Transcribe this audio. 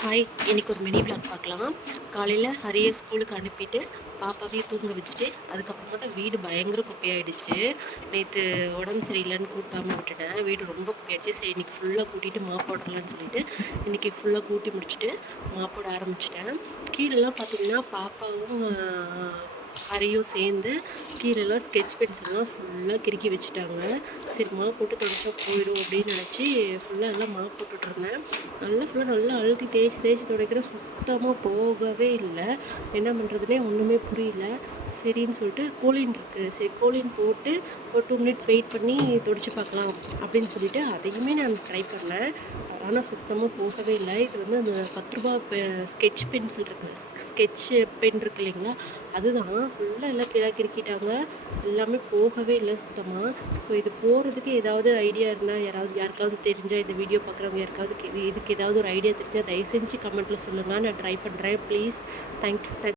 Hi, இன்னைக்கு ஒரு mini vlog பார்க்கலாம். காலையில் ஹரியை ஸ்கூலுக்கு அனுப்பிட்டு பாப்பாவையும் தூங்க வச்சுட்டு அதுக்கப்புறமா தான் வீடு பயங்கர குப்பையாயிடுச்சு. நேற்று உடம்பு சரியில்லைன்னு கூட்டாமல் விட்டுட்டேன். வீடு ரொம்ப குப்பையாயிடுச்சு. சரி இன்னைக்கு ஃபுல்லாக கூட்டிகிட்டு போடலான்னு சொல்லிட்டு இன்றைக்கி ஃபுல்லாக கூட்டி முடிச்சுட்டு போட ஆரம்பிச்சிட்டேன். கீழெல்லாம் பார்த்திங்கன்னா பாப்பாவும் ஹரியும் சேர்ந்து கீழெல்லாம் ஸ்கெட்ச் பென்சில்லாம் ஃபுல்லாக கிறுக்கி வச்சுட்டாங்க. சரி போட்டு தொடச்சா போயிடும் அப்படின்னு நினச்சி ஃபுல்லாக எல்லாம் போட்டுட்ருந்தேன். நல்லா அழுத்தி தேய்ச்சி துடைக்கிறேன். சுத்தமாக போகவே இல்லை. என்ன பண்ணுறதுனே ஒன்றுமே புரியல. சரின்னு சொல்லிட்டு கோலின் இருக்குது, சரி கோலின் போட்டு ஒரு 2 மினிட்ஸ் வெயிட் பண்ணி துடைச்சி பார்க்கலாம் அப்படின்னு சொல்லிட்டு அதையுமே நான் ட்ரை பண்ணேன். ஆனால் சுத்தமாக போகவே இல்லை. இது வந்து அந்த 10 ரூபா ஸ்கெட்ச் பென்சில் இருக்குது, ஸ்கெட்ச் பென் இருக்கு இல்லைங்களா, அதுதான் ஃபுல்லாக எல்லாம் கிறுக்கிட்டாங்க. எல்லாமே போகவே இல்லை சுத்தமாக. ஸோ இது போகிறதுக்கு ஏதாவது ஐடியா இருந்தால் யாருக்காவது தெரிஞ்சால், இந்த வீடியோ பார்க்குறவங்க யாருக்காவது இதுக்கு ஏதாவது ஒரு ஐடியா தெரிஞ்சால் தயவு செஞ்சு கமெண்ட்டில் சொல்லுங்கள். நான் ட்ரை பண்ணுறேன் ப்ளீஸ். தேங்க்யூ.